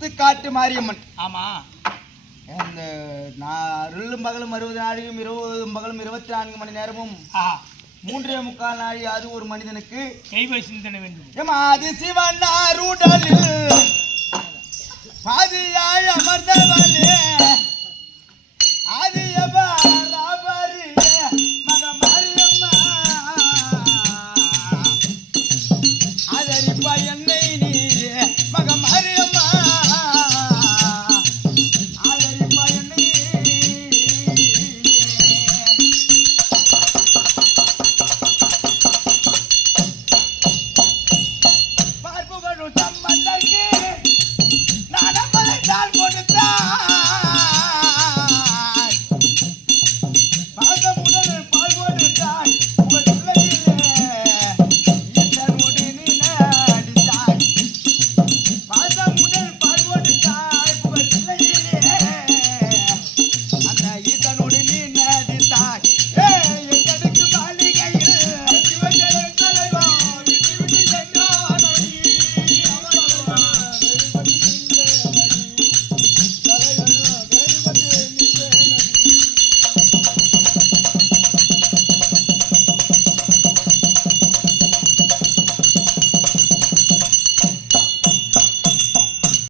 காட்டு மாரியம்மன். ஆமா. இந்த நான் அருளும் பகலும் அறுபது நாளையும் இருபது பகலும் இருபத்தி நான்கு மணி நேரமும் ஆஹா மூன்றே முக்கால் நாளி அது ஒரு மனிதனுக்கு தெய்வ சிந்தனை வேண்டும். ஏமா அது சிவன் அருடலில்